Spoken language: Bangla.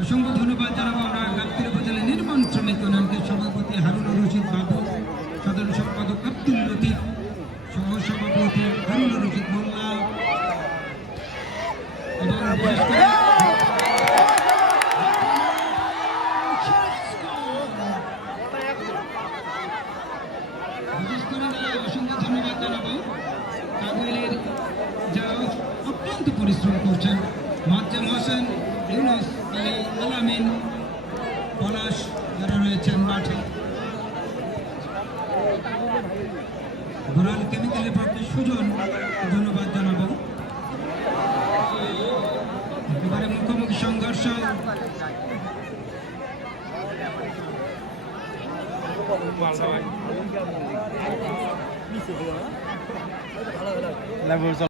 অসংখ্য ধন্যবাদ জানাব আমরা গাবতলী উপজেলা নির্মাণ শ্রমিক ইউনিয়নকে সভাপতি হারুনুর রশিদ বাবু সাধারণ সম্পাদক আব্দুল লতিফ সহ সভাপতি হারুনুর রশিদ মোল্লা অসংখ্য ধন্যবাদ জানাব কাগইলের যারা অত্যন্ত পরিশ্রম করছেন। মাজ্জাম হোসেন, ইউনুস, আলী, আলামিন, পলাশ যারা রয়েছেন মাঠে। গোরাল কেমিক্যালের পক্ষে সুজন, ধন্যবাদ জানাব। একেবারে মুখোমুখি সংঘর্ষ। লাইভ